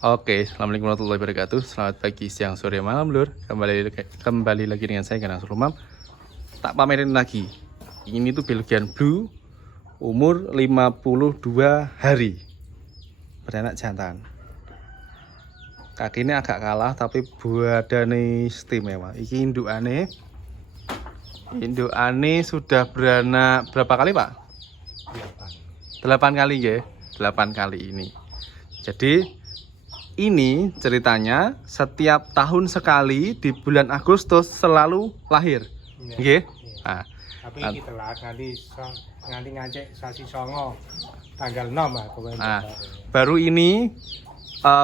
Oke, assalamualaikum warahmatullahi wabarakatuh. Selamat pagi, siang, sore, malam, lur. Kembali lagi dengan saya Ganang Surumam. Tak pamerin lagi. Ini tuh Belgian Blue, umur 52 hari, beranak jantan. Kakinya agak kalah, tapi badannya istimewa. Ini indukane sudah beranak berapa kali, Pak? 8 kali ya, 8 kali ini. Jadi ini ceritanya setiap tahun sekali di bulan Agustus selalu lahir. Nggih. Nah, tapi iki telat nganti ngancik sasi songo tanggal 6 pokoknya. Nah,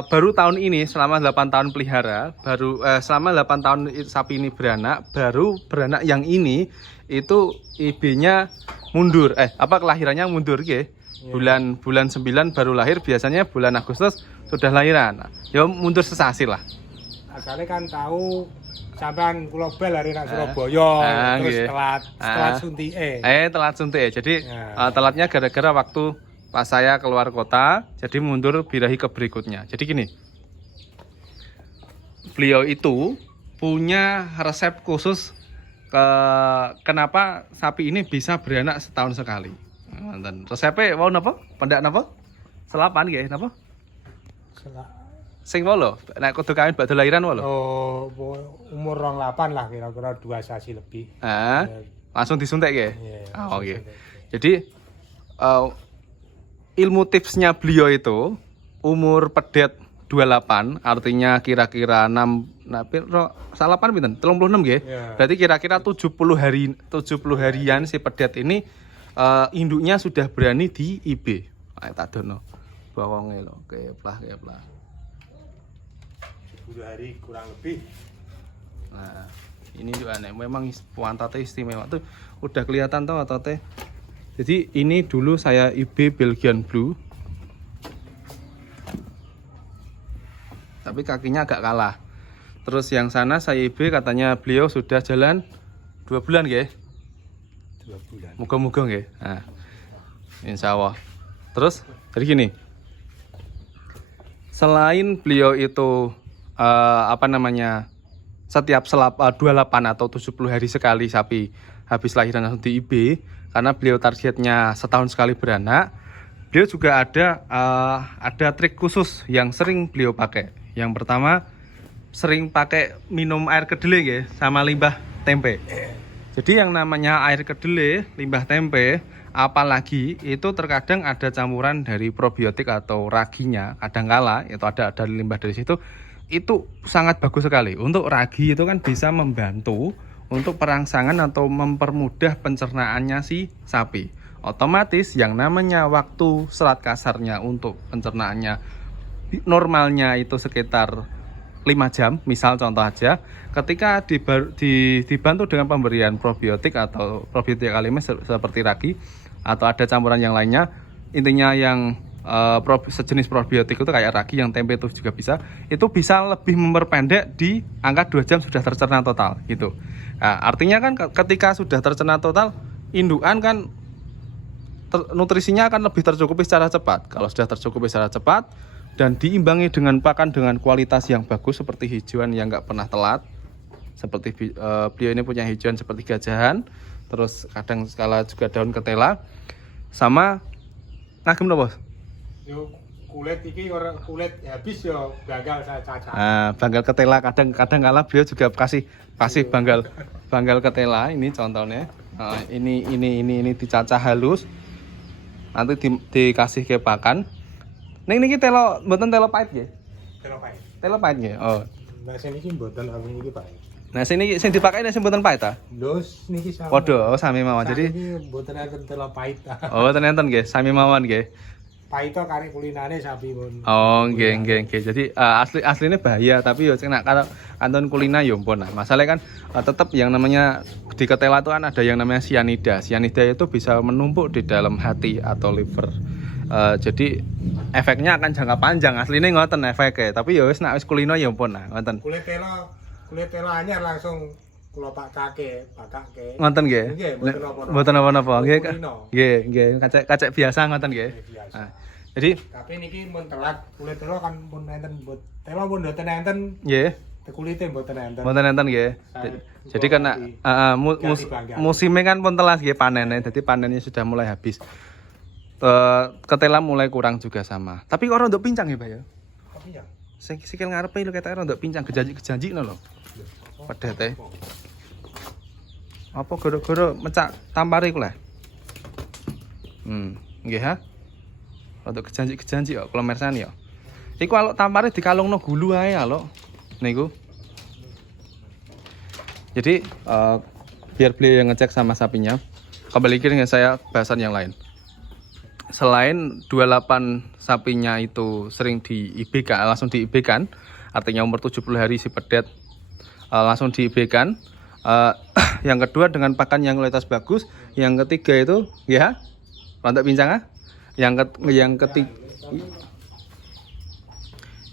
baru tahun ini selama 8 tahun pelihara, selama 8 tahun sapi ini beranak, baru beranak yang ini itu IB-nya mundur. Kelahirannya mundur nggih. Bulan 9 baru lahir, biasanya bulan Agustus sudah lahiran. Ya mundur sesasi lah. Asale kan tahu sampean kula bel hari nang Surabaya terus telat suntike. Telat suntike. Jadi telatnya gara-gara waktu pas saya keluar kota, jadi mundur birahi ke berikutnya. Jadi gini. Beliau itu punya resep khusus kenapa sapi ini bisa beranak setahun sekali. Nonton. Resepnya mau napa? Pendak napa? Selapan nggih, napa? Sing wolo, nek kudu kawin badhe lahiran wolo. Oh, umur 28 lah kira-kira 2 sasi lebih. Langsung disuntik nggih. Yeah, Oke. Jadi ilmu tipsnya beliau itu umur pedet 28, artinya kira-kira salapan pinten? 36 nggih. Yeah. Berarti kira-kira 70 harian si pedet ini induknya sudah berani di IB. Tak dono. Bawonge lho, keplah. 10 hari kurang lebih. Nah, ini juga aneh. Memang pantatnya istimewa tuh. Udah kelihatan tuh ototnya. Jadi ini dulu saya IB Belgian Blue. Tapi kakinya agak kalah. Terus yang sana saya IB katanya beliau sudah jalan 2 bulan nggih. 2 bulan. Muga-muga nggih. Nah. Insyaallah. Terus jadi gini. Selain beliau itu setiap 28 atau 70 hari sekali sapi habis lahiran langsung di IB, karena beliau targetnya setahun sekali beranak. Beliau juga ada trik khusus yang sering beliau pakai. Yang pertama, sering pakai minum air kedelai ya, sama limbah tempe. Jadi yang namanya air kedelai, limbah tempe, apalagi itu terkadang ada campuran dari probiotik atau raginya, kadangkala itu ada limbah dari situ. Itu sangat bagus sekali. Untuk ragi itu kan bisa membantu untuk perangsangan atau mempermudah pencernaannya si sapi. Otomatis yang namanya waktu serat kasarnya untuk pencernaannya normalnya itu sekitar 5 jam, misal contoh aja, ketika dibantu dengan pemberian probiotik atau probiotik alimen seperti ragi atau ada campuran yang lainnya, intinya yang sejenis probiotik itu kayak ragi, yang tempe itu juga bisa, itu bisa lebih memperpendek di angka 2 jam sudah tercerna total gitu. Nah, artinya kan ketika sudah tercerna total, indukan kan nutrisinya akan lebih tercukupi secara cepat. Kalau sudah tercukupi secara cepat dan diimbangi dengan pakan dengan kualitas yang bagus seperti hijauan yang nggak pernah telat, seperti beliau ini punya hijauan seperti gajahan, terus kadang skala juga daun ketela, sama ngagem loh bos. Yo kulit iki ora kulit habis yo gagal saya cacat. Banggal ketela kadang kala beliau juga kasih banggal ketela ini contohnya. Ini dicacah halus, nanti dikasih ke pakan. Niki telo mboten telo pahit nggih. Telo pahit nggih. Oh. Nah sing iki mboten aku iki pahit. Nah sini sing dipakai sing mboten pahit ta? Lho niki sami. Padha sami mawon. Jadi mboten enten telo pahit. Oh, ternyata nggih, sami mawon nggih. Pahito karek kulinane sapi pun. Oh, nggih. Jadi aslinya bahaya, tapi yo nek kanton kulina yo mpun. Nah, masalahnya kan tetap yang namanya di ketela itu kan ada yang namanya sianida. Sianida itu bisa menumpuk di dalam hati atau liver. Jadi efeknya akan jangka panjang. Aslinya ngoten efeknya, tapi ya wis nek wis kulino ya mpun nah, ngoten. Kulit telo anyar langsung kula pakake. Ngoten nggih. Nggih, Mboten napa-napa. Nggih. Kacek biasa ngoten nggih. Nah, Jadi tapi niki mun telat kulit telo kan pun enten mbot. Telo pun mboten enten. nggih. Kulite mboten enten. Mboten enten nggih. Jadi karena musimnya kan pun telat nggih panennya. Jadi panennya sudah mulai habis. Ketela mulai kurang juga sama. Tapi kok rondok pincang ya, Pak ya? Tapi ya. Sikil ngarepe lho ketek rondok pincang gejanji-gejanjikno lho. Pedete. Apa gara-gara mecak tampare iku lah. Nggih ha. Rondok gejanji-gejanji kok kula mersani ya. Iku alok tampare dikalungno gulu ae alok. Niku. Jadi biar beliau yang ngecek sama sapinya. Kembali dengan saya bahasan yang lain. Selain 28 sapinya itu sering di IB kan, langsung di IB kan, artinya umur 70 hari si pedet langsung di IB kan. Yang kedua dengan pakan yang kualitas bagus. Yang ketiga itu ya rontok pincang.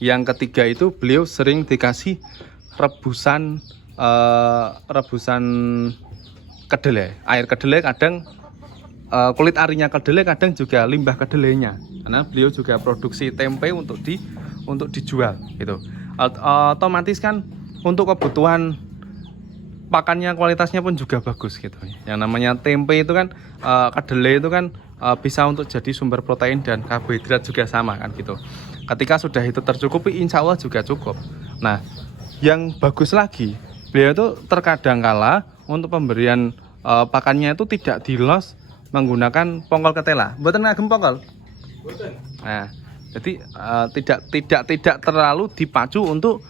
Yang ketiga itu beliau sering dikasih rebusan kedelai, air kedelai kadang kulit arinya kedelai kadang juga limbah kedelainya, karena beliau juga produksi tempe untuk dijual gitu. Otomatis kan untuk kebutuhan pakannya kualitasnya pun juga bagus gitu. Yang namanya tempe itu kan kedelai itu kan bisa untuk jadi sumber protein dan karbohidrat juga sama kan gitu. Ketika sudah itu tercukupi, insya Allah juga cukup. Nah, yang bagus lagi, beliau itu terkadang kala untuk pemberian pakannya itu tidak dilos menggunakan pongkol ketela. Mboten ngagem pongkol. Mboten. Nah, jadi tidak terlalu dipacu untuk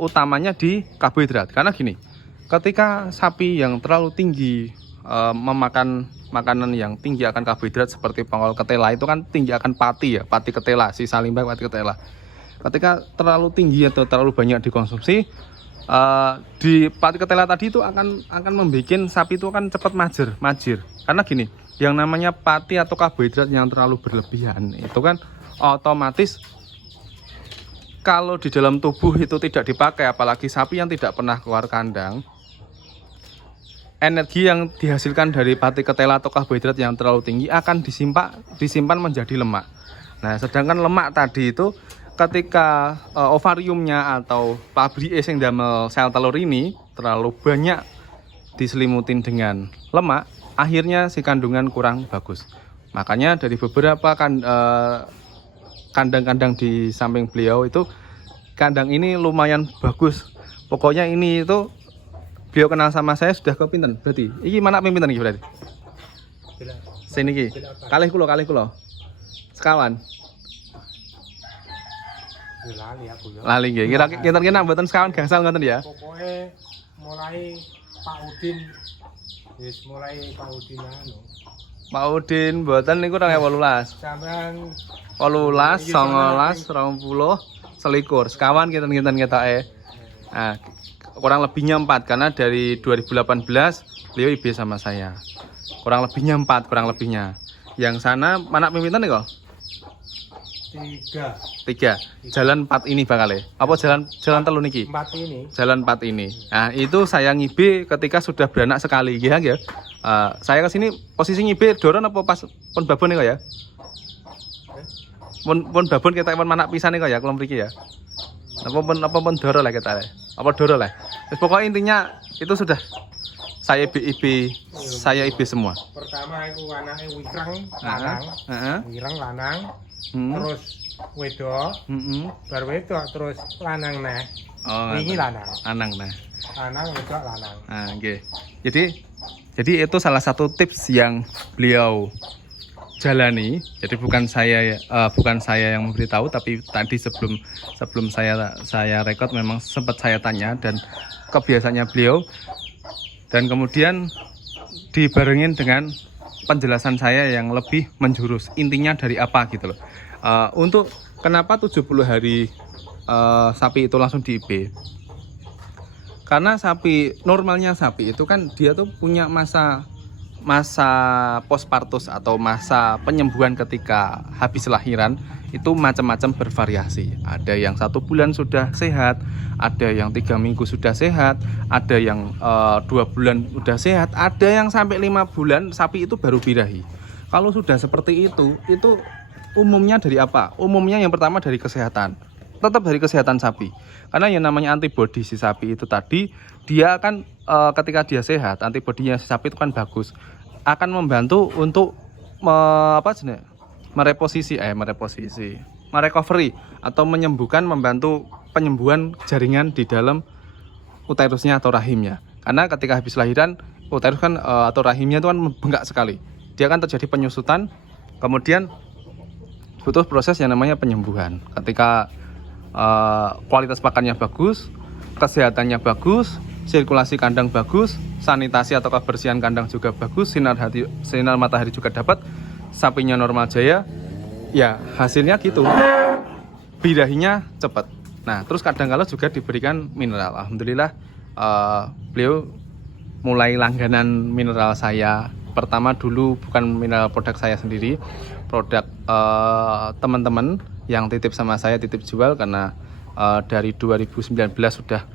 utamanya di karbohidrat. Karena gini, ketika sapi yang terlalu tinggi memakan makanan yang tinggi akan karbohidrat seperti pongkol ketela itu kan tinggi akan pati ketela, sisa limbah pati ketela. Ketika terlalu tinggi atau terlalu banyak dikonsumsi, di pati ketela tadi itu akan membuat sapi itu akan cepat majir. Karena gini, yang namanya pati atau karbohidrat yang terlalu berlebihan itu kan otomatis kalau di dalam tubuh itu tidak dipakai, apalagi sapi yang tidak pernah keluar kandang, energi yang dihasilkan dari pati ketela atau karbohidrat yang terlalu tinggi akan disimpan menjadi lemak. Nah, sedangkan lemak tadi itu ketika ovariumnya atau pabrik yang damel sel telur ini terlalu banyak diselimutin dengan lemak, akhirnya si kandungan kurang bagus. Makanya dari beberapa kandang-kandang di samping beliau itu, kandang ini lumayan bagus. Pokoknya ini itu beliau kenal sama saya sudah kepinten berarti. Iki mana pimpinan iki berarti? Sini iki. Kalih kula. Sekawan. Lali aku ya. Lali nggih. Kira-kira mboten sekawan gangsal ngoten ya. Pokoknya mulai Pak Udin anu. Pak Udin mboten niku 2018. Sampean 18, 19, 20, selikur. Sekawan kinten-kinten ketoke. Nah, kurang lebihnya 4 karena dari 2018 beliau IB sama saya. Kurang lebihnya 4 kurang lebihnya. Yang sana mana pimpinan nih kok? 3. Jalan 4 ini bakal. Apa jalan telu niki? 4 ini. Jalan 4 ini. Nah, itu saya ngibe ketika sudah beranak sekali ya. Saya ke sini posisi ngibe doron apa pas pun babon nih kok ya? Pun babon kita pun manak pisan nih kok ya, kula mriki ya. Apa pun doro lah kita. Apa doro lah. Pokoknya intinya itu sudah saya IB semua. Pertama itu anaknya wirang lanang, terus wedok, bar wedok terus lanang neh. Wingi lanang. Lanang wedok lanang. Nah, nggih. Jadi itu salah satu tips yang beliau jalani. Jadi bukan saya yang memberitahu, tapi tadi sebelum saya rekod memang sempat saya tanya dan kebiasaannya beliau, dan kemudian dibarengin dengan penjelasan saya yang lebih menjurus intinya dari apa gitu loh. Untuk kenapa 70 hari sapi itu langsung di IB, karena normalnya sapi itu kan dia tuh punya masa postpartus atau masa penyembuhan ketika habis lahiran itu macam-macam bervariasi. Ada yang 1 bulan sudah sehat, ada yang 3 minggu sudah sehat, ada yang 2 bulan sudah sehat, ada yang sampai 5 bulan sapi itu baru birahi. Kalau sudah seperti itu umumnya dari apa? Umumnya yang pertama dari kesehatan. Tetap dari kesehatan sapi. Karena yang namanya antibodi si sapi itu tadi, dia akan ketika dia sehat, antibodinya si sapi itu kan bagus. Akan membantu untuk merecovery atau menyembuhkan, membantu penyembuhan jaringan di dalam uterusnya atau rahimnya. Karena ketika habis lahiran, uterus kan atau rahimnya itu kan membengkak sekali. Dia akan terjadi penyusutan, kemudian butuh proses yang namanya penyembuhan. Ketika kualitas pakannya bagus, kesehatannya bagus, sirkulasi kandang bagus, sanitasi atau kebersihan kandang juga bagus, sinar matahari juga dapat, sapinya normal jaya, ya hasilnya gitu, birahinya cepat. Nah terus kadang-kala juga diberikan mineral. Alhamdulillah beliau mulai langganan mineral saya. Pertama dulu bukan mineral produk saya sendiri, produk teman-teman yang titip sama saya, titip jual, karena dari 2019 sudah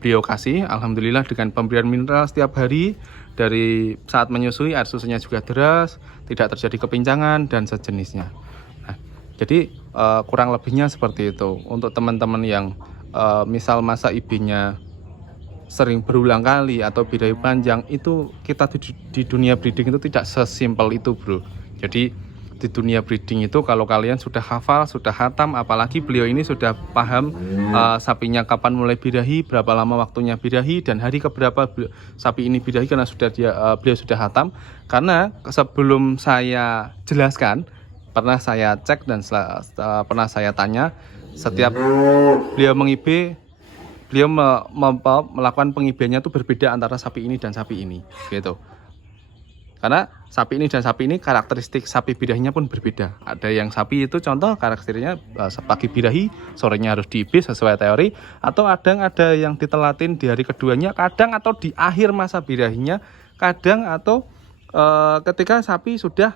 beliau kasih. Alhamdulillah dengan pemberian mineral setiap hari, dari saat menyusui air susunya juga deras, tidak terjadi kepincangan dan sejenisnya. Nah, jadi kurang lebihnya seperti itu. Untuk teman-teman yang misal masa IB-nya sering berulang kali atau birahi panjang, itu kita di dunia breeding itu tidak sesimpel itu bro. Jadi di dunia breeding itu kalau kalian sudah hafal, sudah hatam, apalagi beliau ini sudah paham sapinya kapan mulai birahi, berapa lama waktunya birahi, dan hari keberapa sapi ini birahi, karena sudah beliau sudah hatam. Karena sebelum saya jelaskan, pernah saya cek dan pernah saya tanya, setiap beliau mengib, beliau melakukan pengibiannya itu berbeda antara sapi ini dan sapi ini, gitu. Karena sapi ini dan sapi ini karakteristik sapi birahinya pun berbeda. Ada yang sapi itu contoh karakteristiknya pagi birahi, sorenya harus diibis sesuai teori, atau ada yang ditelatin di hari keduanya, kadang atau di akhir masa birahinya, kadang atau ketika sapi sudah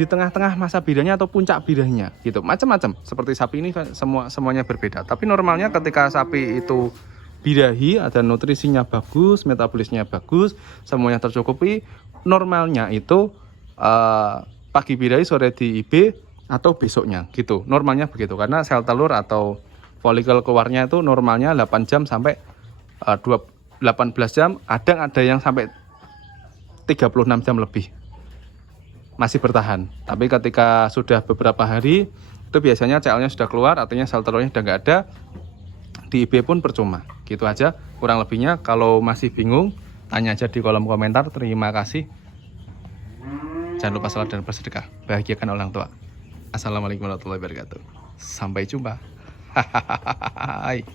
di tengah-tengah masa birahinya atau puncak birahinya, gitu. Macam-macam. Seperti sapi ini semuanya berbeda. Tapi normalnya ketika sapi itu birahi, ada nutrisinya bagus, metabolisnya bagus, semuanya tercukupi, normalnya itu pagi birahi, sore di IB, atau besoknya, gitu. Normalnya begitu, karena sel telur atau folikel keluarnya itu normalnya 8 jam sampai 18 jam, kadang ada yang sampai 36 jam lebih masih bertahan. Tapi ketika sudah beberapa hari, itu biasanya CL-nya sudah keluar, artinya sel telurnya sudah nggak ada, di IB pun percuma. Gitu aja kurang lebihnya. Kalau masih bingung, tanya aja di kolom komentar. Terima kasih. Jangan lupa salat dan bersedekah. Bahagiakan orang tua. Assalamualaikum warahmatullahi wabarakatuh. Sampai jumpa. Hahaha.